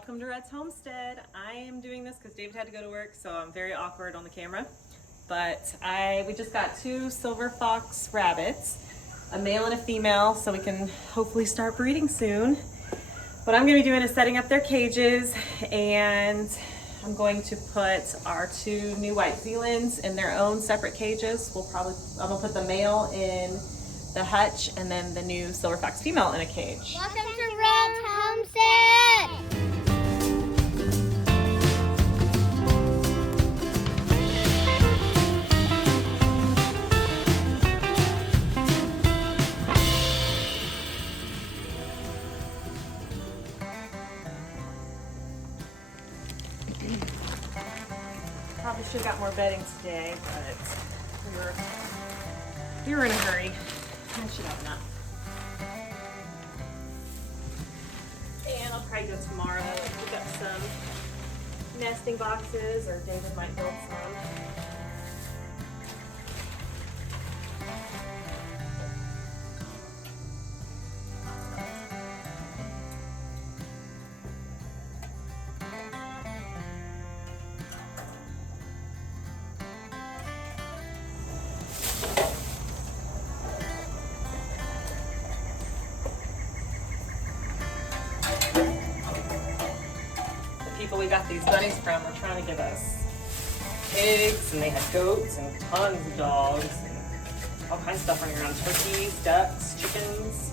Welcome to Red's Homestead. I am doing this because David had to go to work, so I'm very awkward on the camera. But we just got two silver fox rabbits, a male and a female, so we can hopefully start breeding soon. What I'm going to be doing is setting up their cages, and I'm going to put our two new white Zealands in their own separate cages. I'm going to put the male in the hutch and then the new silver fox female in a cage. Welcome to Red's Homestead! Probably should have got more bedding today, but we were in a hurry. I should have enough. And I'll probably do it tomorrow. Pick up some nesting boxes, or David might build some. People we got these bunnies from were trying to give us pigs, and they had goats and tons of dogs and all kinds of stuff running around. Turkeys, ducks, chickens.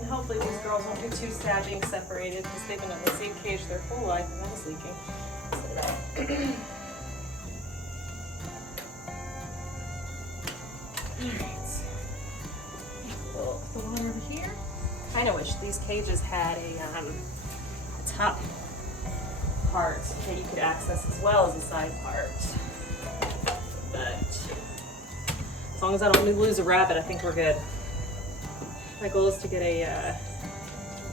And hopefully these girls won't be too sad being separated because they've been in the same cage their whole life, and that was leaking. Alright. The one over here. I kind of wish these cages had a top part that you could access as well as a side part. But as long as I don't lose a rabbit, I think we're good. My goal is to get a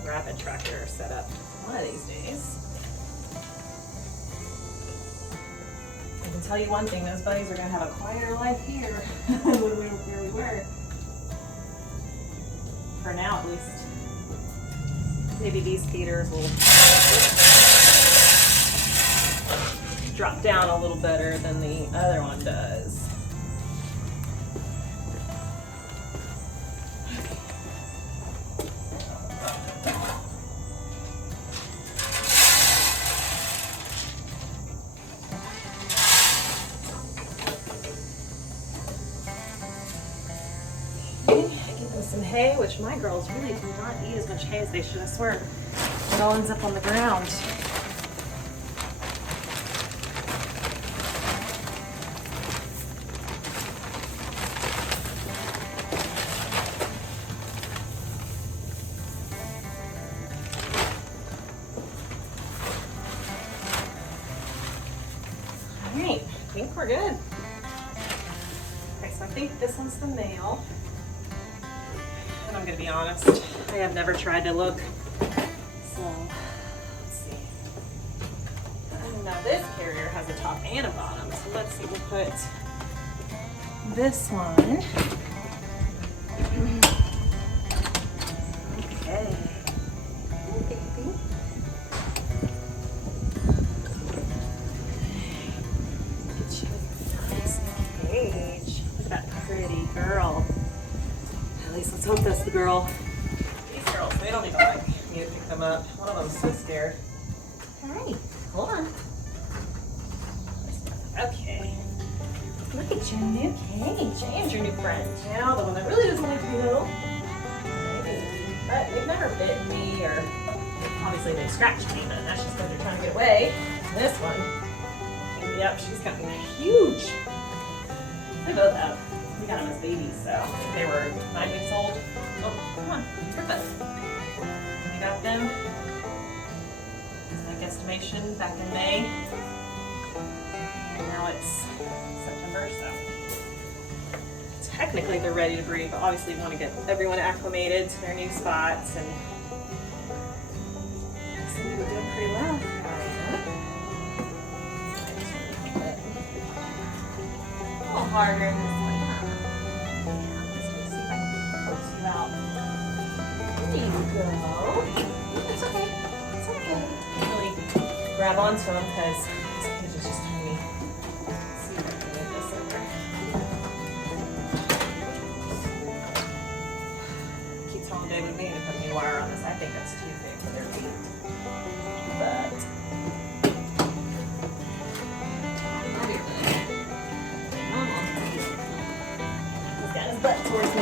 rabbit tracker set up one of these days. I can tell you one thing, those bunnies are going to have a quieter life here than where we were. For now, at least. Maybe these feeders will drop down a little better than the other one does. Some hay, which my girls really do not eat as much hay as they should. I swear, it all ends up on the ground. All right, I think we're good. Okay, so I think this one's the male. I'm going to be honest, I have never tried to look, so let's see. Now this carrier has a top and a bottom, so let's see, we'll put this one. Okay. Oh, baby. Get you a nice cage. Look at that pretty girl. At least let's hope that's the girl. These girls, they don't even like me to pick them up. One of them's so scared. Hey, hold on. Okay. Look at your new cage and your new friend. Now, the one that really doesn't like you. But they've never bitten me, or obviously they've scratched me, but that's just because they're trying to get away. This one, yep, she's gotten huge. They both have. We got them as babies, so they were 9 weeks old. Oh, come on, trip us. We got them, my guesstimation, back in May. And now it's September, so technically they're ready to breed, but obviously we want to get everyone acclimated to their new spots, and so we're doing pretty well. A little harder in this one. Let's see if I can coax you out. It's okay. It's okay. Can't really grab onto them because this cage is just tiny. Let's see if I can get this over. I keep telling David we need to put new wire on this. I think it's too big for their feet. But I'll be right. He's got his butt towards me.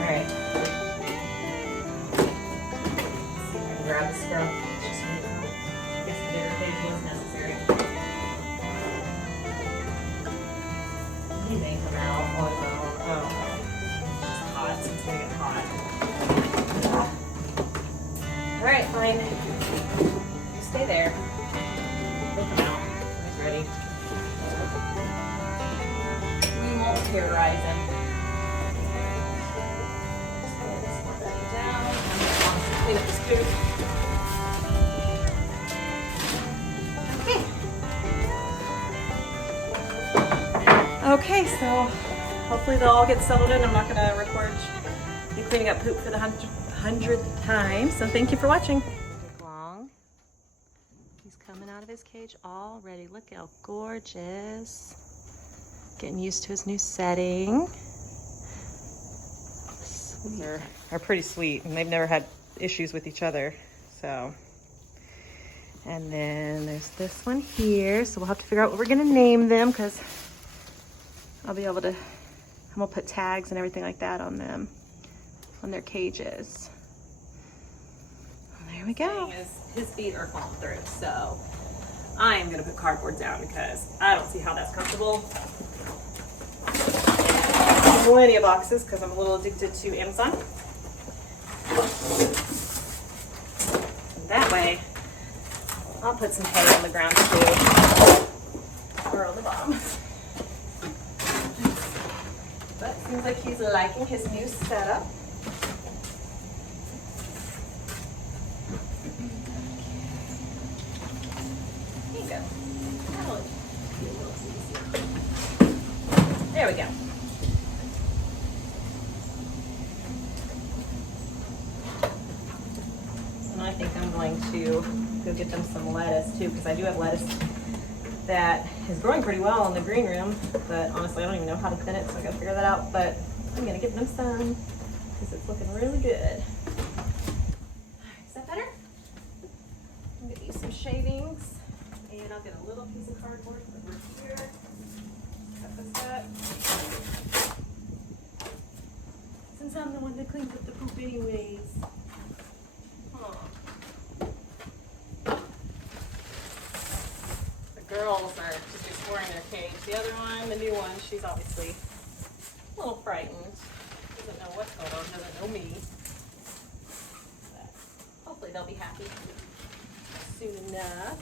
Alright. See if I can grab this girl. Just I guess the bigger cage was necessary. He may come out on his own. Oh. It's hot. It's gonna get hot. Alright, fine. You stay there. He'll come out. He's ready. We won't terrorize him. Clean up this food. Okay, so hopefully they'll all get settled in. I'm not going to record me cleaning up poop for the 100th time. So thank you for watching. Long. He's coming out of his cage already. Look how gorgeous. Getting used to his new setting. Are pretty sweet, and they've never had issues with each other. So, and then there's this one here, so we'll have to figure out what we're gonna name them, because I'll be able to, I'm gonna put tags and everything like that on them, on their cages. There we go. His feet are falling through, so I'm gonna put cardboard down because I don't see how that's comfortable. Plenty of boxes because I'm a little addicted to Amazon. And that way, I'll put some hay on the ground too, or on the bottom. But it seems like he's liking his new setup. There you go. There we go. I think I'm going to go get them some lettuce too, because I do have lettuce that is growing pretty well in the green room, but honestly I don't even know how to thin it, so I gotta figure that out. But I'm gonna give them some because it's looking really good. Is that better? I'm gonna use some shavings, and I'll get a little piece of cardboard over here. Cut this up. Since I'm the one that cleans up the poop anyways. Girls are just exploring their cage. The other one, the new one, she's obviously a little frightened. Doesn't know what's going on, doesn't know me. But hopefully they'll be happy soon enough.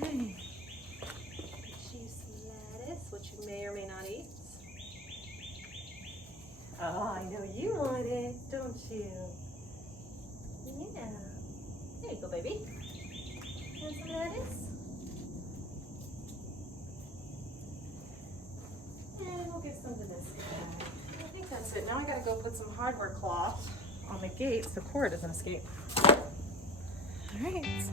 Okay. Get you some lettuce, which you may or may not eat. Oh, I know you want it, don't you? Yeah. There you go, baby. Want some lettuce? And we'll get some to this guy. I think that's it. Now I gotta go put some hardware cloth on the gate so Cora doesn't escape. All right.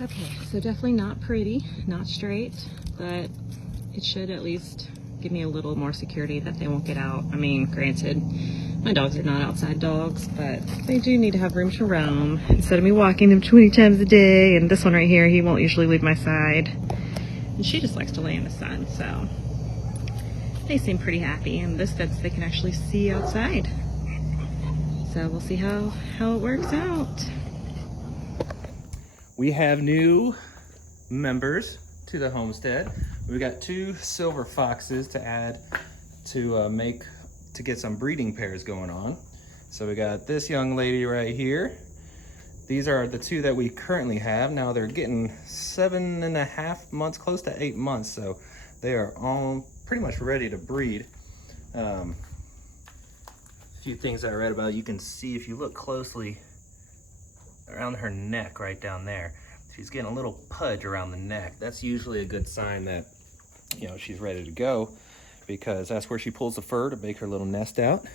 Okay, so definitely not pretty, not straight, but it should at least give me a little more security that they won't get out. I mean, granted, my dogs are not outside dogs, but they do need to have room to roam instead of me walking them 20 times a day. And this one right here, he won't usually leave my side. And she just likes to lay in the sun, so they seem pretty happy. And this fence they can actually see outside. So we'll see how it works out. We have new members to the homestead. We've got 2 silver foxes to add to get some breeding pairs going on. So we got this young lady right here. These are the two that we currently have. Now they're getting 7.5 months, close to 8 months, so they are all pretty much ready to breed. A few things I read about, you can see if you look closely around her neck right down there. She's getting a little pudge around the neck. That's usually a good sign that, you know, she's ready to go, because that's where she pulls the fur to make her little nest out.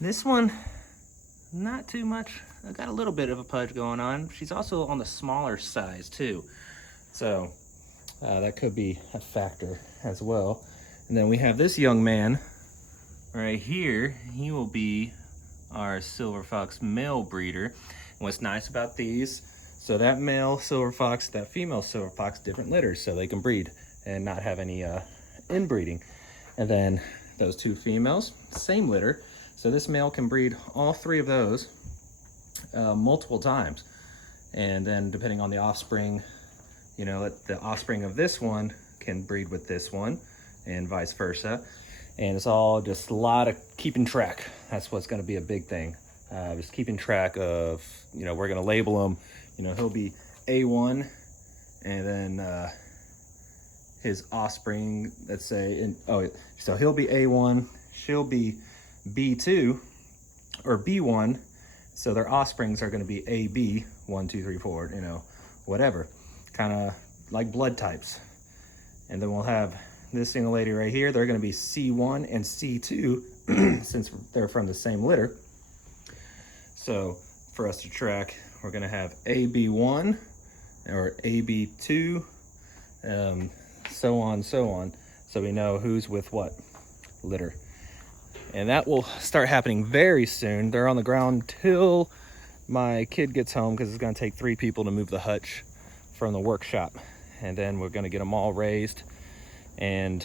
This one, not too much. I got a little bit of a pudge going on. She's also on the smaller size too. So that could be a factor as well. And then we have this young man right here. He will be our silver fox male breeder. And what's nice about these, so that male silver fox, that female silver fox, different litters, so they can breed and not have any inbreeding. And then those two females, same litter. So this male can breed all three of those multiple times. And then depending on the offspring, you know, the offspring of this one can breed with this one and vice versa. And it's all just a lot of keeping track. That's what's gonna be a big thing. Just keeping track of, you know, we're gonna label them, you know, he'll be A1, and then his offspring, let's say, so he'll be A1, she'll be B2 or B1, so their offsprings are going to be AB 1 2 3 4, you know, whatever, kind of like blood types. And then we'll have this single lady right here, they're going to be C1 and C2 since they're from the same litter. So for us to track, we're going to have AB1 or AB2, so on, so we know who's with what litter. And that will start happening very soon. They're on the ground till my kid gets home, because it's going to take 3 people to move the hutch from the workshop. And then we're going to get them all raised, and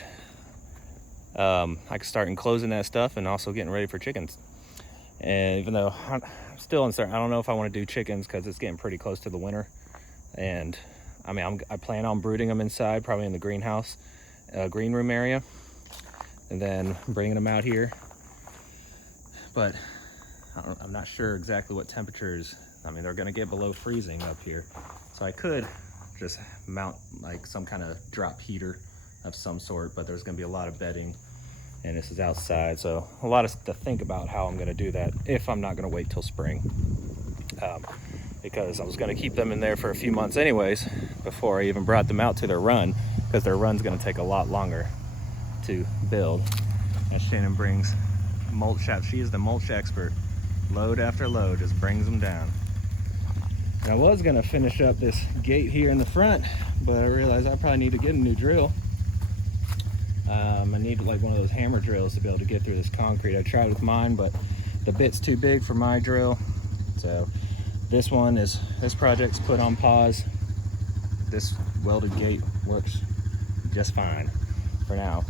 I can start enclosing that stuff and also getting ready for chickens. And even though I'm still uncertain, I don't know if I want to do chickens because it's getting pretty close to the winter. And I mean, I plan on brooding them inside, probably in the greenhouse, green room area, and then bringing them out here. But I'm not sure exactly what temperatures. I mean, they're going to get below freezing up here, so I could just mount like some kind of drop heater of some sort, but there's going to be a lot of bedding, and this is outside, so a lot of to think about how I'm going to do that if I'm not going to wait till spring, because I was going to keep them in there for a few months anyways before I even brought them out to their run, because their run's going to take a lot longer to build. And Shannon brings mulch out. She is the mulch expert. Load after load, just brings them down. And I was gonna finish up this gate here in the front, but I realized I probably need to get a new drill. I need like one of those hammer drills to be able to get through this concrete. I tried with mine, but the bit's too big for my drill. So this project's put on pause. This welded gate works just fine for now.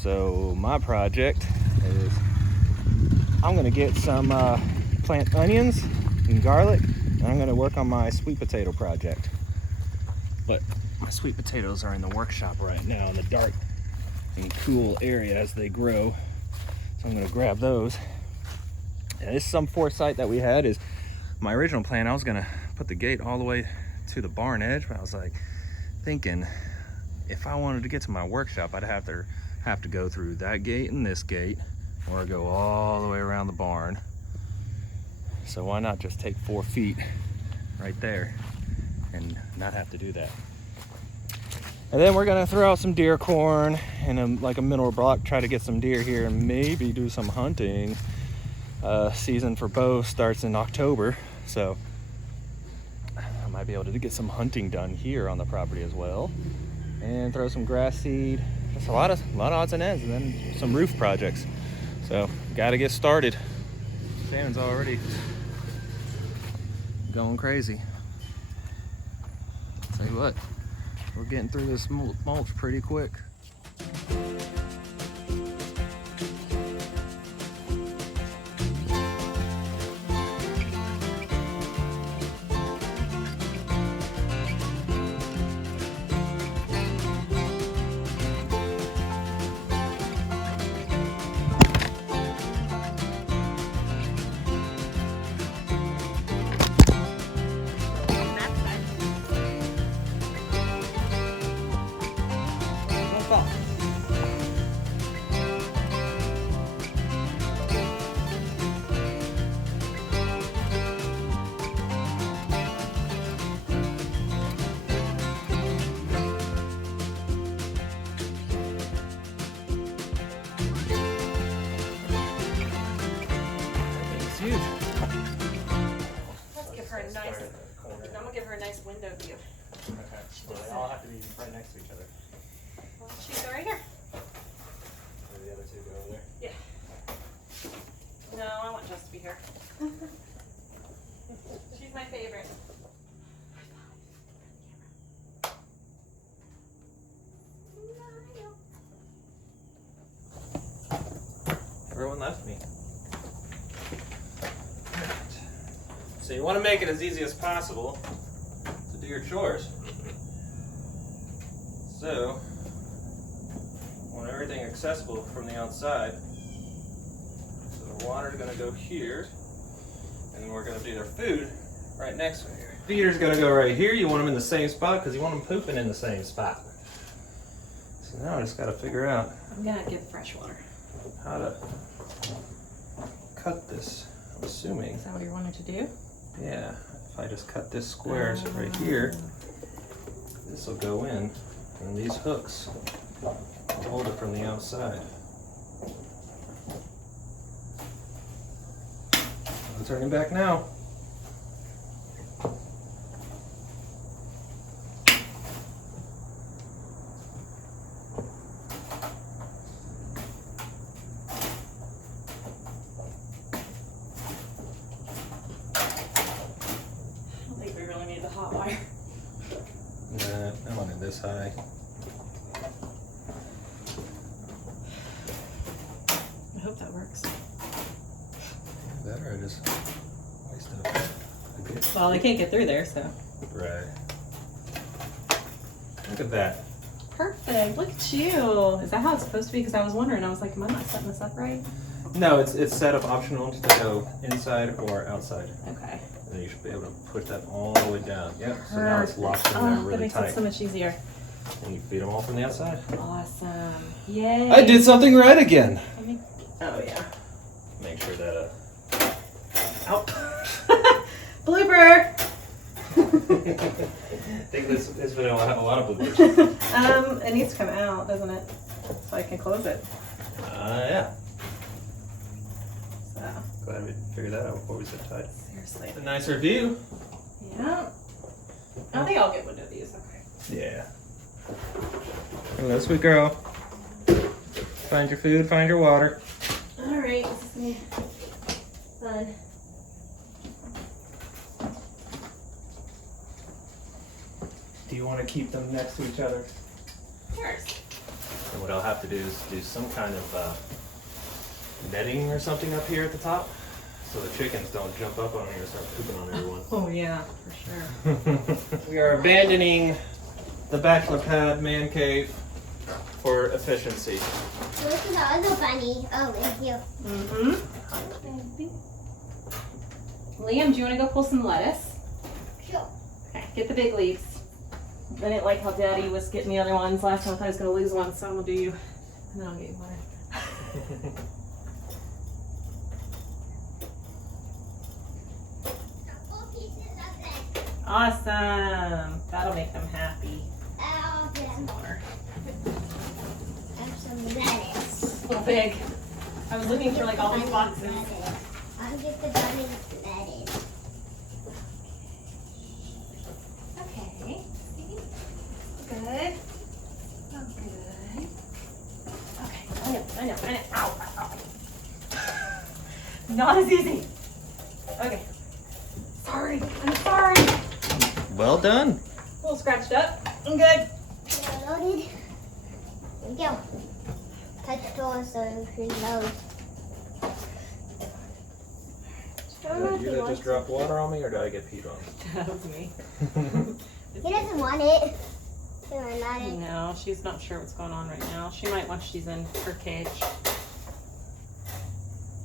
So my project is, I'm gonna get some plant onions and garlic, and I'm gonna work on my sweet potato project. But my sweet potatoes are in the workshop right now in the dark and cool area as they grow. So I'm gonna grab those. And this is some foresight that we had. Is my original plan, I was gonna put the gate all the way to the barn edge, but I was like thinking, if I wanted to get to my workshop, I'd have to go through that gate and this gate, or go all the way around the barn. So why not just take 4 feet right there and not have to do that? And then we're gonna throw out some deer corn and like a mineral block, try to get some deer here, and maybe do some hunting. Season for bow starts in October, so I might be able to get some hunting done here on the property as well. And throw some grass seed. Just a lot of odds and ends, and then some roof projects. So gotta get started. Shannon's already going crazy. Tell you what, we're getting through this mulch pretty quick. her a nice window view. Okay. So they all have to be right next to each other. Well, she's right here. Or the other two go over there. Yeah. No, I want Jess to be here. She's my favorite. Everyone left me. So you want to make it as easy as possible to do your chores. So, you want everything accessible from the outside. So the water's going to go here, and then we're going to do their food right next to here. Feeder's going to go right here. You want them in the same spot because you want them pooping in the same spot. So now I just got to figure out I'm gonna give fresh water. how to cut this. I'm assuming. Is that what you're wanting to do? Yeah, if I just cut this square so right here, this will go in, and these hooks will hold it from the outside. I'm turning back now. I don't think we really need the hot wire. Nah, I want it this high. I hope that works. Better, I just wasted a good. Well, they can't get through there, so. Right. Look at that. Perfect. Look at you. Is that how it's supposed to be? Because I was wondering. I was like, am I not setting this up right? No, it's set up optional to go inside or outside. Okay. And you should be able to push that all the way down. Yep. So now it's locked in there Oh, that really makes tight. it so much easier. And you feed them all from the outside. Awesome. Yay. I did something right again. Oh, yeah. Make sure that Out. Blooper. I think this has been a lot of bloopers. It needs to come out, doesn't it? So I can close it. Yeah. So, Glad we figured that out before we sit tight. seriously. A nicer view. Yeah. I think I'll get window views. Okay. Yeah. Hello, sweet girl. Find your food, find your water. All right. This is gonna be fun. Do you want to keep them next to each other? Of course. And what I'll have to do is do some kind of netting or something up here at the top, so the chickens don't jump up on you and start pooping on everyone. Oh yeah, for sure. We are abandoning the bachelor pad man cave for efficiency. Look at the other bunny. Oh, thank you. Mm-hmm. Liam, do you want to go pull some lettuce? Sure. Okay, get the big leaves. I didn't like how Daddy was getting the other ones. Last time I thought I was going to lose one, so I'm going to do you. And then I'll get you water. Awesome. That'll make them happy. Oh, Some water. have some lettuce. A little big. I was looking for like all these boxes. I'll get the bunny lettuce. Okay. Good. Oh, good. Okay. I know. Ow. Not as easy. Okay. Sorry. I'm sorry. Well done. A little scratched up. I'm good. Loaded. Here we go. Touch the door so she knows. Did you just drop water on me, or did I get peed on? That was me. He doesn't want it. He might not it. No, she's not sure what's going on right now. She might once she's in her cage.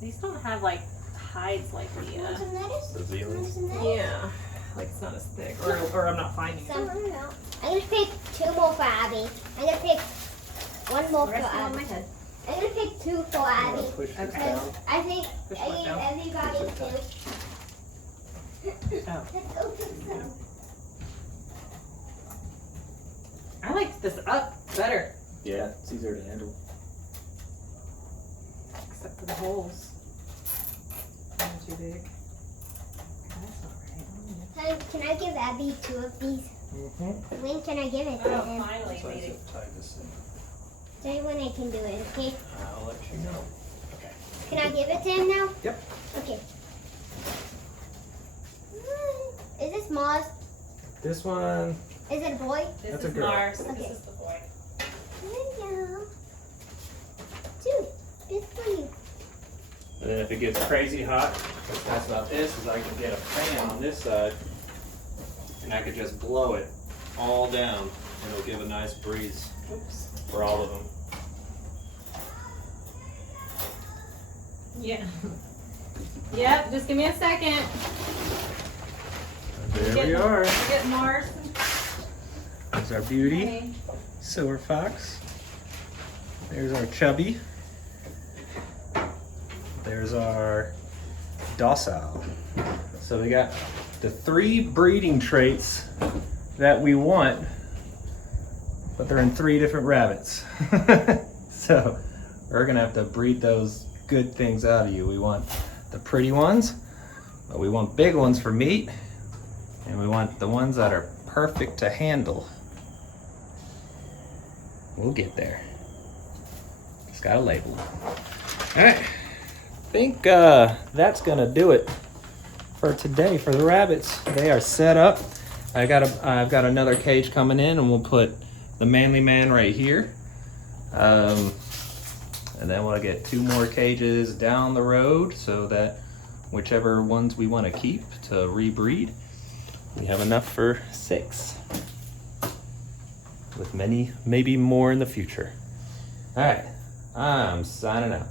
These don't have like hides like the Want some lettuce? The Zealand? Want some lettuce? yeah, like it's not as thick, or I'm not finding it. Some, no. I'm gonna pick 2 more for Abby. I'm gonna pick 1 more The for rest are on Abby. my head. I'm gonna pick 2 for Abby. Push this Okay. down. I think Push I what give down? everybody Push it 2. Oh. Let's go pick some. I like this up better, Yeah, it's easier to handle. except for the holes. They're too big. That's not right. Can I give Abby 2 of these? Mm-hmm. When can I give it to him? finally made it. Tell me when I can do it, okay? I'll let you know. Okay. Can I give it to him now? Yep. Okay. Is this Mars? This one. Is it a boy? This That's a is girl. Mars. Okay. This is the boy. Hello. Dude, this for you. And then if it gets crazy hot, what's nice about this is I can get a fan on this side and I could just blow it all down and it'll give a nice breeze for all of them. Yeah. Yep, just give me a second. There we are. Get Mars. There's our beauty, Okay. silver fox. There's our chubby. There's our docile. So we got the 3 breeding traits that we want, but they're in 3 different rabbits. So we're gonna have to breed those good things out of you. We want the pretty ones, but we want big ones for meat, and we want the ones that are perfect to handle. We'll get there. Just gotta label them. All right, I think that's gonna do it for today for the rabbits. They are set up. I've got another cage coming in, and we'll put the manly man right here. And then we'll get 2 more cages down the road so that whichever ones we want to keep to rebreed, we have enough for 6. With many, maybe more in the future. All right, I'm signing out.